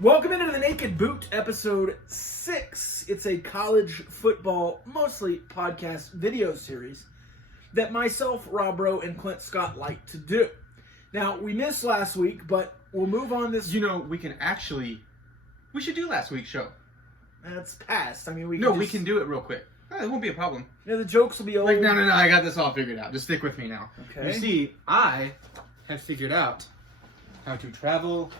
Welcome into the Naked Boot, episode 6. It's a college football, mostly podcast video series that myself, Rob Rowe, and Clint Scott like to do. Now, we missed last week, but we'll move on this... You know, we should do last week's show. That's past. I mean, we can do it real quick. It won't be a problem. Yeah, the jokes will be old. No, I got this all figured out. Just stick with me now. Okay. You see, I have figured out how to travel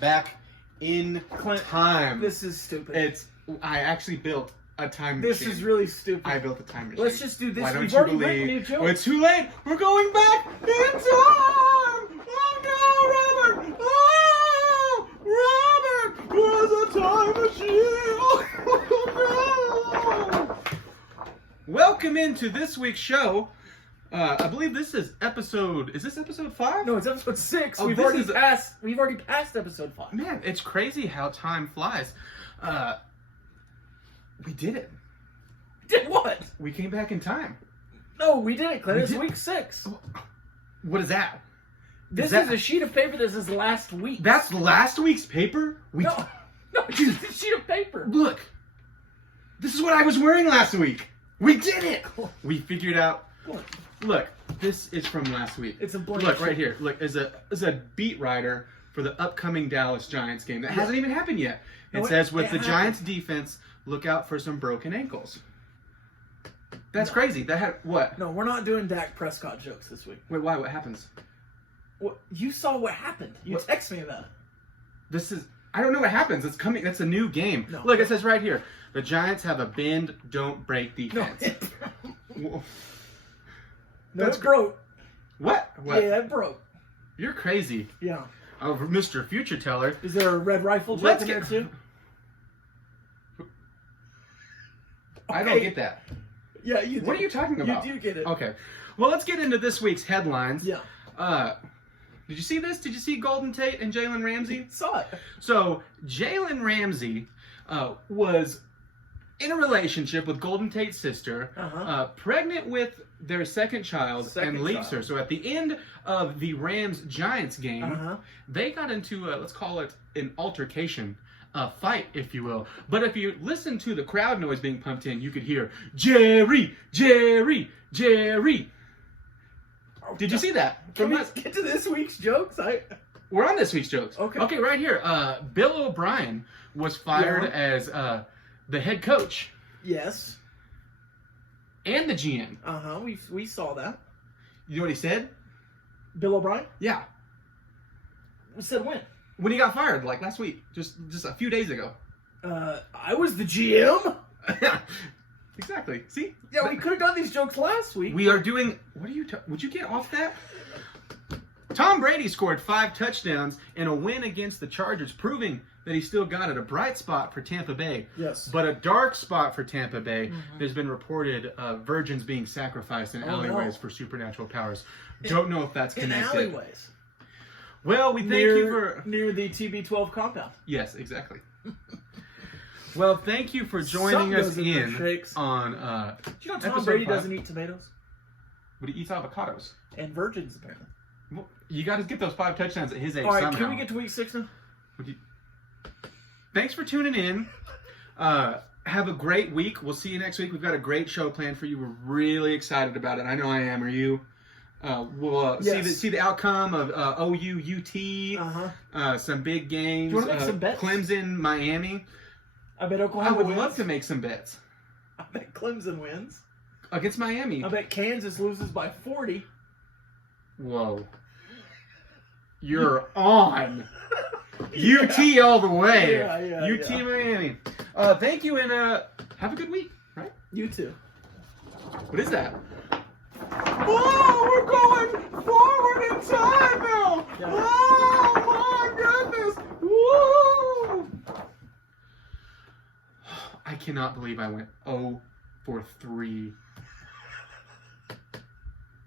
back in time. This is stupid. I actually built a time This machine. is really stupid. I built a time machine. Let's just do this. Why don't We've you already believe? written new jokes. Oh, it's too late. We're going back in time. Oh no, Robert! Oh, Robert was a time machine. Oh no! Welcome into this week's show. I believe this is episode. Is this episode 5? No, it's episode 6. Oh, We've already passed episode 5. Man, it's crazy how time flies. We did it. Did what? We came back in time. No, we did it, Clint. It's did- week 6. What is that? This is a sheet of paper. This is last week. That's last week's paper? No, it's just a sheet of paper. Look. This is what I was wearing last week. We did it. We figured out. Look, this is from last week. It's a blank Look sheet. right here. Look, as a beat writer for the upcoming Dallas Giants game that hasn't even happened yet. It says with the Giants defense, look out for some broken ankles. That's crazy. That had what? No, we're not doing Dak Prescott jokes this week. Wait, why? What happens? What, you saw what happened. You text me about it. I don't know what happens. It's coming. That's a new game. No. Look, it says right here. The Giants have a bend, don't break defense. No, it's broke. What? Yeah, it broke. You're crazy. Yeah. Oh, Mr. Future Teller. Is there a red rifle joke Let's in there get- too? I don't get that. Yeah, you do. What are you talking about? You do get it. Okay. Well, let's get into this week's headlines. Yeah. Did you see this? Did you see Golden Tate and Jalen Ramsey? Saw it. So, Jalen Ramsey was in a relationship with Golden Tate's sister, pregnant with their second child, and leaves her. So, at the end of the Rams-Giants game, they got into, let's call it an altercation. A fight, if you will. But if you listen to the crowd noise being pumped in, you could hear, Jerry, Jerry, Jerry. Did you see that? Can we get to this week's jokes? We're on this week's jokes. Okay. Okay, right here. Bill O'Brien was fired as the head coach. Yes. And the GM. We saw that. You know what he said? Bill O'Brien? Yeah. We said when? When he got fired, like last week. Just a few days ago. I was the GM. Exactly. See? Yeah, we could have done these jokes last week. We are doing... What are you... Would you get off that? Tom Brady scored 5 touchdowns in a win against the Chargers, proving that he still got it. A bright spot for Tampa Bay. Yes. But a dark spot for Tampa Bay. There's been reported virgins being sacrificed in alleyways for supernatural powers. Don't know if that's connected. In alleyways. Well, we thank you for... Near the TB12 compound. Yes, exactly. Well, thank you for joining us in on... Do you know Tom Brady doesn't eat tomatoes? But he eats avocados. And virgins, apparently. Well, you got to get those 5 touchdowns at his age All right, somehow. can we get to week 6 now? Thanks for tuning in. Have a great week. We'll see you next week. We've got a great show planned for you. We're really excited about it. I know I am. Are you? We'll see the outcome of OU UT. Some big games. Do you want to make some bets? Clemson, Miami. I bet Oklahoma I would wins. love to make some bets. I bet Clemson wins. Against Miami. I bet Kansas loses by 40. Whoa. You're on. UT all the way. Yeah, UT Miami. Thank you and have a good week, right? You too. What is that? Oh, we're going forward in time now. Yeah. Oh my goodness. Woo. I cannot believe I went 0 for 3.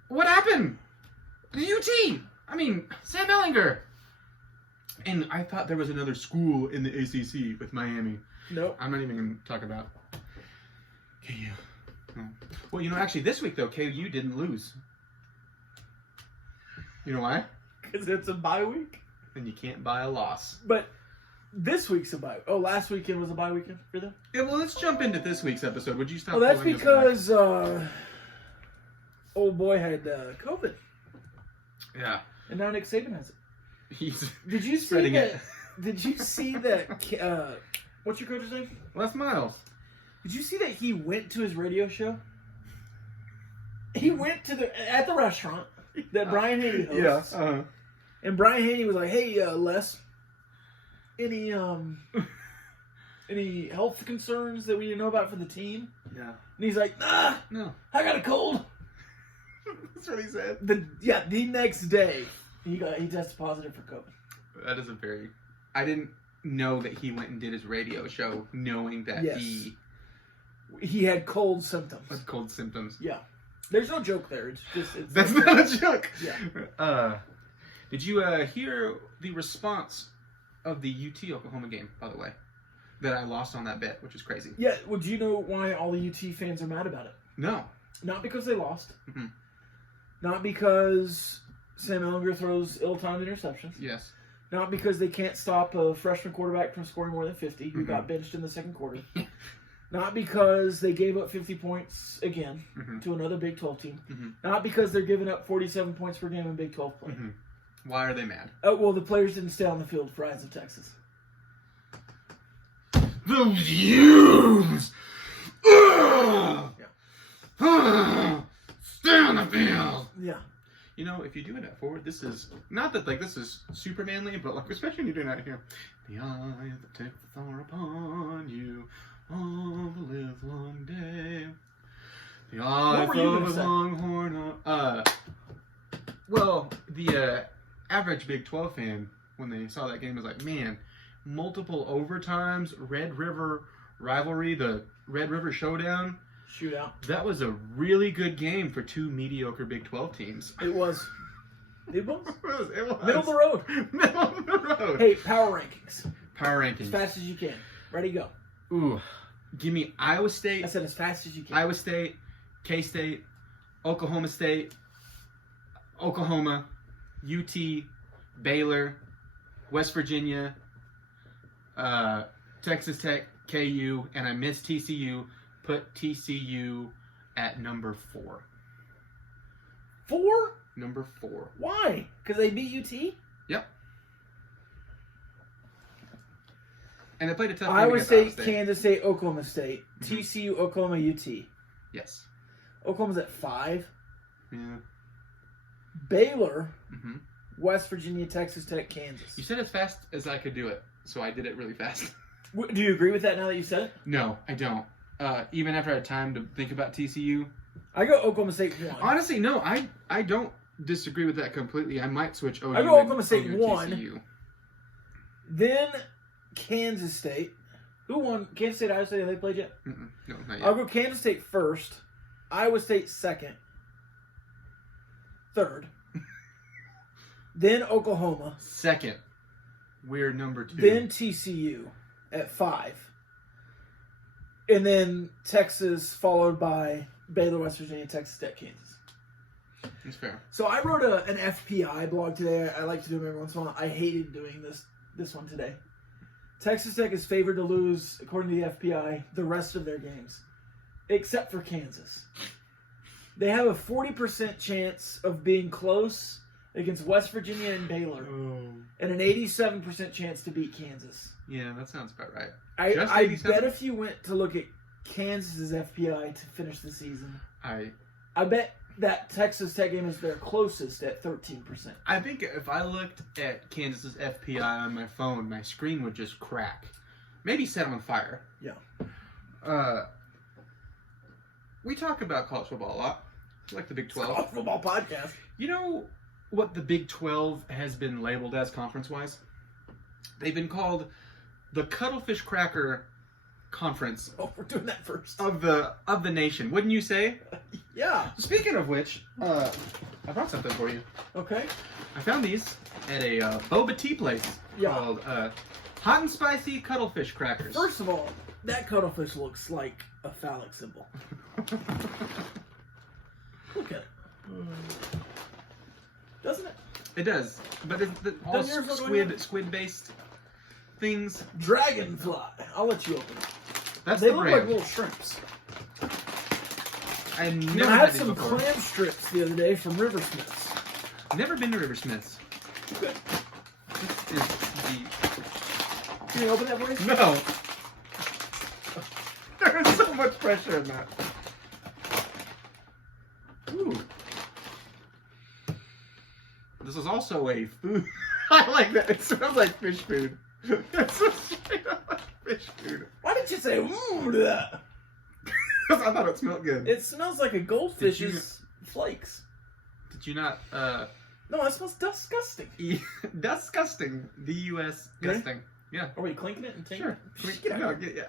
What happened? The UT. I mean, Sam Ellinger. And I thought there was another school in the ACC with Miami. Nope. I'm not even going to talk about KU. No. Well, you know, actually, this week, though, KU didn't lose. You know why? Because it's a bye week. And you can't buy a loss. But This week's a bye. Oh, last weekend was a bye weekend for them? Yeah, well, let's jump into this week's episode. Would you stop? Well, that's pulling us back? because old boy had COVID. Yeah. And now Nick Saban has it. He's Did you see spreading that? it. Did you see that? What's your coach's name? Les Miles. Did you see that he went to his radio show? He went to at the restaurant that Brian Haney hosts. Yeah. And Brian Haney was like, "Hey, Les, any health concerns that we need to know about for the team?" Yeah. And he's like, "Nah, No. I got a cold." That's what he said. The next day he tested positive for COVID. That is a very. I didn't know that he went and did his radio show knowing that Yes. He had cold symptoms. had cold symptoms. Yeah. There's no joke there. It's just That's not a joke. Yeah. Did you hear the response of the UT Oklahoma game, by the way? That I lost on that bet, which is crazy. Yeah. Well, do you know why all the UT fans are mad about it? No. Not because they lost. Mm-hmm. Not because Sam Ehlinger throws ill-timed interceptions. Yes. Not because they can't stop a freshman quarterback from scoring more than 50, who Mm-hmm. got benched in the second quarter. Not because they gave up 50 points again Mm-hmm. to another Big 12 team. Mm-hmm. Not because they're giving up 47 points per game in Big 12 play. Mm-hmm. Why are they mad? Well, the players didn't stay on the field for Eyes of Texas. Those youths! Stay on the field! Yeah. You know, if you do it at forward, this is not that like this is super manly, but like especially when you're doing that here. The eye that takes the thorn upon you all the live long day. The eyes were you of gonna a say? longhorn. Well, the average Big 12 fan when they saw that game was like, man, multiple overtimes, Red River rivalry, the Red River Showdown. Shootout. That was a really good game for two mediocre Big 12 teams. It was. It was. It was. Middle of the road. Middle of the road. Hey, power rankings. Power As rankings. fast as you can. Ready, go. Ooh. Give me Iowa I State, said as fast as you can. Iowa State, K-State, Oklahoma State, Oklahoma, UT, Baylor, West Virginia, Texas Tech, KU, and I missed TCU. Put TCU at number 4. 4? Number 4. Why? Because they beat UT? Yep. And they played a tough game Iowa against State, Kansas State, Oklahoma State. TCU, Oklahoma, UT. Yes. Oklahoma's at 5. Yeah. Baylor, Mm-hmm. West Virginia, Texas Tech, Kansas. You said as fast as I could do it, so I did it really fast. Do you agree with that now that you said it? No, I don't. Even after I had time to think about TCU. I go Oklahoma State 1. Honestly, no, I don't disagree with that completely. I might switch OU. I go Oklahoma State OU 1. TCU. Then Kansas State. Who won? Kansas State, Iowa State, have they played yet? Mm-mm. No, not yet. I'll go Kansas State first. Iowa State second. Third. Then Oklahoma. Second. We're number 2. Then TCU at 5. And then Texas, followed by Baylor, West Virginia, Texas Tech, Kansas. That's fair. So I wrote an FPI blog today. I like to do them every once in a while. I hated doing this one today. Texas Tech is favored to lose, according to the FPI, the rest of their games, except for Kansas. They have a 40% chance of being close against West Virginia and Baylor, and an 87% chance to beat Kansas. Yeah, that sounds about right. I bet if you went to look at Kansas's FPI to finish the season, I bet that Texas Tech game is their closest at 13%. I think if I looked at Kansas's FPI on my phone, my screen would just crack. Maybe set on fire. Yeah. We talk about college football a lot. Like the Big 12. College football podcast. You know what the Big 12 has been labeled as conference-wise? They've been called the Cuttlefish Cracker Conference Oh, we're doing that first. of the nation. Wouldn't you say? Yeah. Speaking of which, I brought something for you. Okay. I found these at a boba tea place called Hot and Spicy Cuttlefish Crackers. First of all, that cuttlefish looks like a phallic symbol. Look at it. Doesn't it? It does, but it's all Doesn't yours look like squid based. things. Dragonfly. I'll let you open it. That's They the look brand. like little shrimps. I You never know, I had had these some before. clam strips the other day from Riversmiths. Never been to Riversmiths. Good. This is Can you open that for me? the... No. There's so much pressure in that. Ooh. This is also a food. I like that. It smells like fish food. It's so straight up like fish food. Why did you say to that? I thought it smelled good. It smells like a goldfish's flakes. Did you not, No, it smells disgusting. disgusting. D-U-S gusting. Yeah. Are we clinking it and taking Sure. it? Get out. Yeah.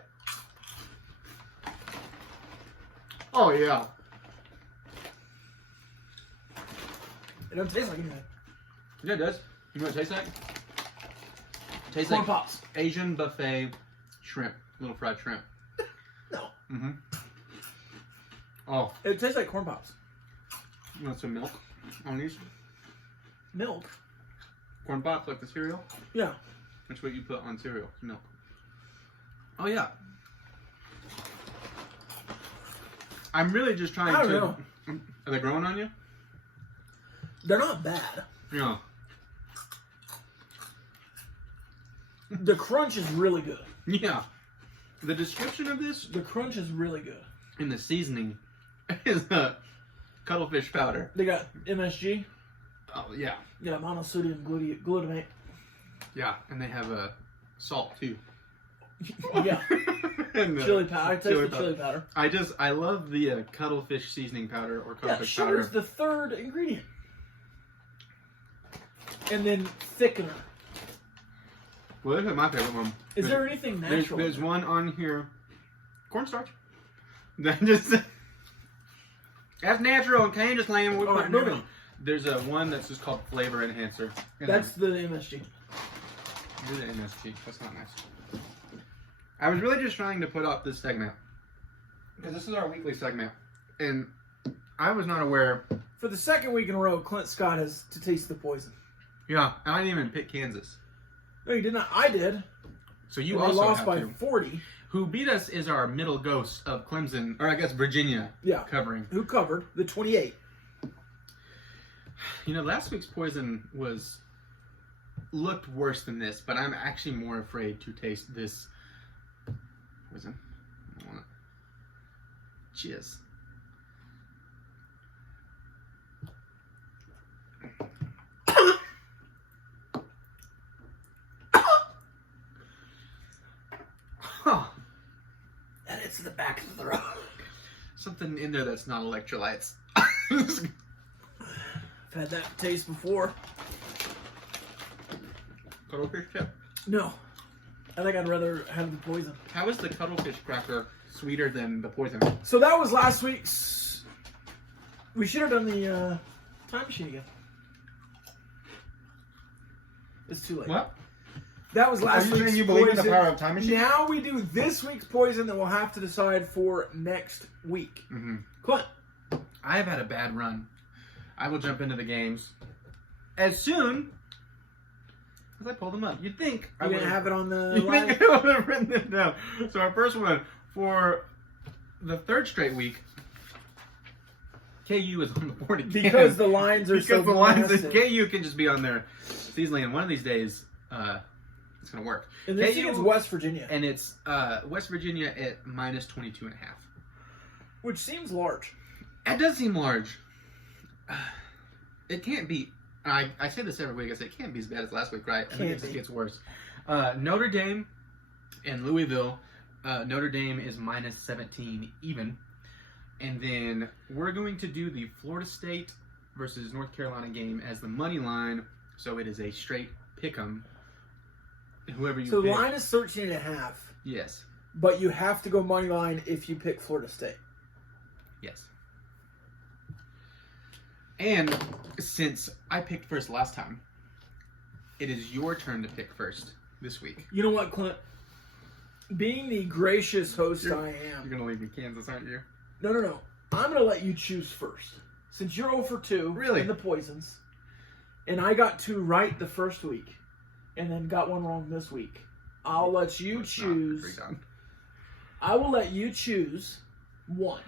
Oh, yeah. It doesn't taste like anything. Yeah, it does. You know what it tastes like? It tastes Corn like pops. Asian buffet shrimp. Little fried shrimp. No. Mm-hmm. Oh, It tastes like corn pops. you want some milk on these? Milk? Corn pops, like the cereal? Yeah. That's what you put on cereal. Milk. Oh, yeah. I'm really just trying I to... don't know. Are they growing on you? They're not bad. Yeah. The crunch is really good. Yeah. The description of this The crunch is really good. in the seasoning is cuttlefish powder. They got MSG. Oh, yeah. They got monosodium glutamate. Yeah, and they have salt, too. Yeah. And, Chili powder. I taste the chili powder. I love the cuttlefish seasoning powder or Yeah, cuttlefish sugar's powder. the third ingredient. And then thickener. Well, this is my favorite one. Is there anything natural? There's one on here. Cornstarch. That just that's natural and can't just land. All right, moving on. There's one that's just called flavor enhancer. And That's the MSG. the MSG. That's not nice. I was really just trying to put up this segment because this is our weekly segment, and I was not aware. For the second week in a row, Clint Scott has to taste the poison. Yeah, I didn't even pick Kansas. No, you did not. I did. So you And they also lost have by to. 40. Who beat us is our middle ghost of Clemson, or I guess Virginia. Yeah. Covering. Who covered the 28? You know, last week's poison looked worse than this, but I'm actually more afraid to taste this poison. I don't want it. Cheers. Huh. And it's the back of the throat. Something in there that's not electrolytes. I've had that taste before. Cuttlefish chip? No. I think I'd rather have the poison. How is the cuttlefish cracker sweeter than the poison? So that was last week's. We should have done the time machine again. It's too late. What? That was last Are you week's saying you believe in the poison. power of time machine? Now we do this week's poison that we'll have to decide for next week. Mm-hmm. Clint. I have had a bad run. I will jump into the games as soon as I pull them up. You'd think I You're would going to have it on the You line? think I would have written it down. So our first one for the third straight week. KU is on the board again. Because the lines are so Because the lines massive. KU can just be on there easily, and one of these days it's going to work. And this KU against West Virginia. And it's West Virginia at minus 22.5. Which seems large. It does seem large. It can't be. I say this every week. I say it can't be as bad as last week, right? I think it just gets worse. Notre Dame and Louisville. Notre Dame is minus 17 even. And then we're going to do the Florida State versus North Carolina game as the money line. So it is a straight pick 'em. Whoever you So the pick. line is 13.5. Yes. But you have to go money line if you pick Florida State. Yes. And since I picked first last time, it is your turn to pick first this week. You know what, Clint? Being the gracious host I You're am. going to leave me Kansas, aren't you? No. I'm going to let you choose first. Since you're 0 for 2 Really? in the poisons, and I got 2 right the first week, and then got 1 wrong this week, I'll let you choose. I will let you choose one.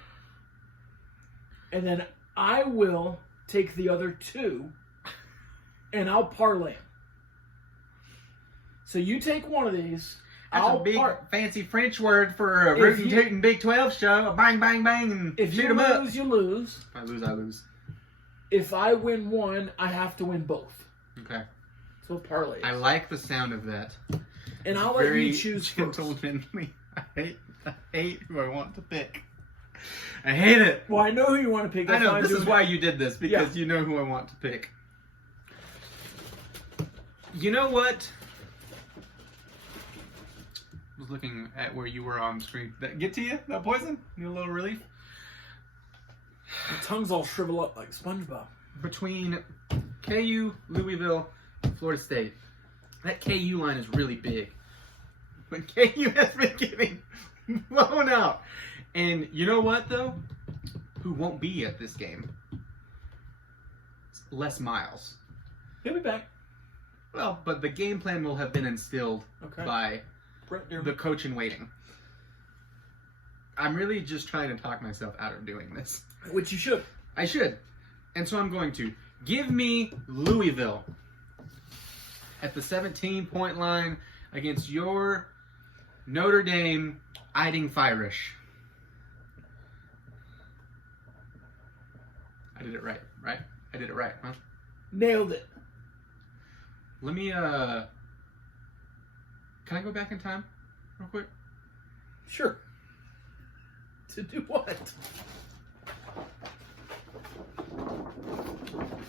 And then I will take the other two and I'll parlay them. So you take one of these. That's a big fancy French word for a rootin' tootin' Big 12 show. Bang, bang, bang, and if shoot you 'em up. lose, you lose. If I lose, I lose. If I win one, I have to win both. Okay. So parlay. I like the sound of that. And I'll let you choose first. Gentlemanly. I hate who I want to pick. I hate it. Well, I know who you want to pick. I know, this is why you did this, because you know who I want to pick. You know what? I was looking at where you were on screen. That get to you? That poison? Need a little relief? My tongue's all shrivel up like SpongeBob. Between KU, Louisville, Florida State. That KU line is really big. But KU has been getting blown out. And you know what, though? Who won't be at this game? Les Miles. He'll be back. Well, but the game plan will have been instilled by the coach in waiting. I'm really just trying to talk myself out of doing this. Which you should. I should. And so I'm going to. Give me Louisville at the 17-point line against your Notre Dame Fighting Irish. I did it right, right? I did it right, huh? Nailed it. Let me, can I go back in time real quick? Sure. To do what?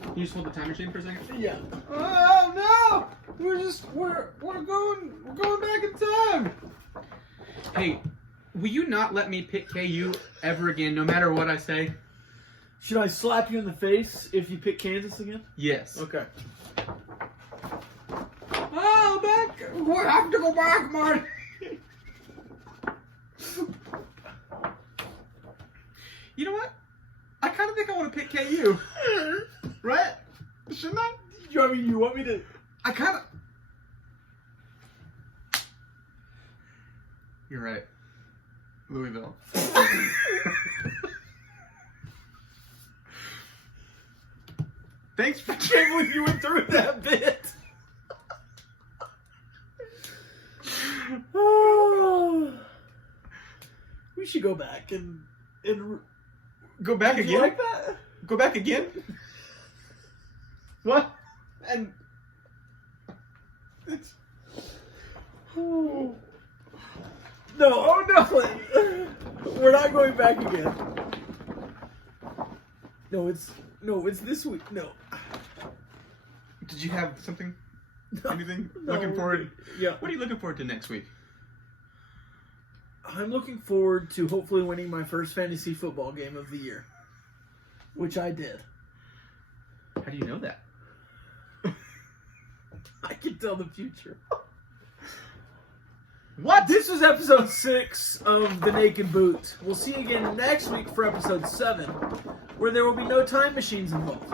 Can you just hold the time machine for a second? Yeah. Oh no! We're going back in time. Hey, will you not let me pick KU ever again, no matter what I say? Should I slap you in the face if you pick Kansas again? Yes. Okay. Oh, back! We have to go back, Marty. You know what? I kind of think I want to pick KU. Right? Shouldn't I? You want me to? I kind of. You're right. Louisville. Thanks for Can't believe you went through that bit. Oh. We should go back and go back Did again. You like that? Go back again. What? And it's... Oh. No. Oh no. We're not going back again. No, it's this week. No. Did you have something? No. Anything? No. Looking forward? Yeah. What are you looking forward to next week? I'm looking forward to hopefully winning my first fantasy football game of the year, which I did. How do you know that? I can tell the future. What? This was episode 6 of The Naked Boot. We'll see you again next week for episode 7, where there will be no time machines involved.